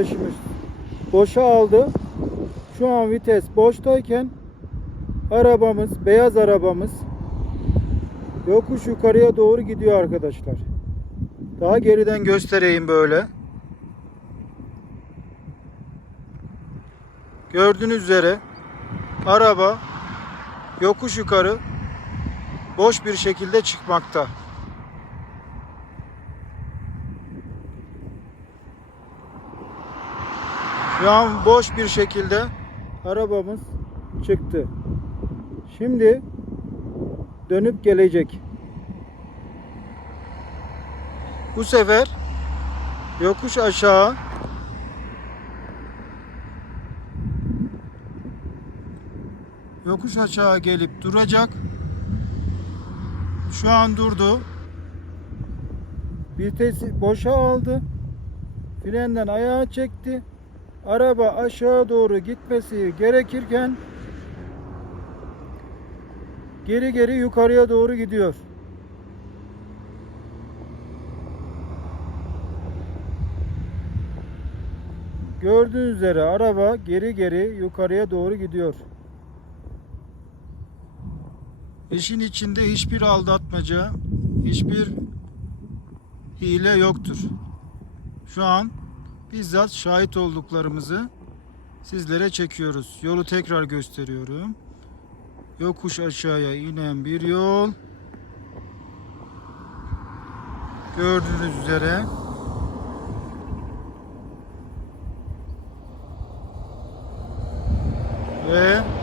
Taşımız boşa aldı. Şu an vites boştayken arabamız, beyaz arabamız yokuş yukarıya doğru gidiyor arkadaşlar. Daha geriden göstereyim böyle. Gördüğünüz üzere araba yokuş yukarı boş bir şekilde çıkmakta. Şu an boş bir şekilde arabamız çıktı. Şimdi dönüp gelecek. Bu sefer yokuş aşağı yokuş aşağı gelip duracak. Şu an durdu. Vitesi boşa aldı. Frenden ayağa çekti. Araba aşağı doğru gitmesi gerekirken geri geri yukarıya doğru gidiyor. Gördüğünüz üzere araba geri geri yukarıya doğru gidiyor. İşin içinde hiçbir aldatmaca, hiçbir hile yoktur. Şu an bizzat şahit olduklarımızı sizlere çekiyoruz. Yolu tekrar gösteriyorum. Yokuş aşağıya inen bir yol. Gördüğünüz üzere ve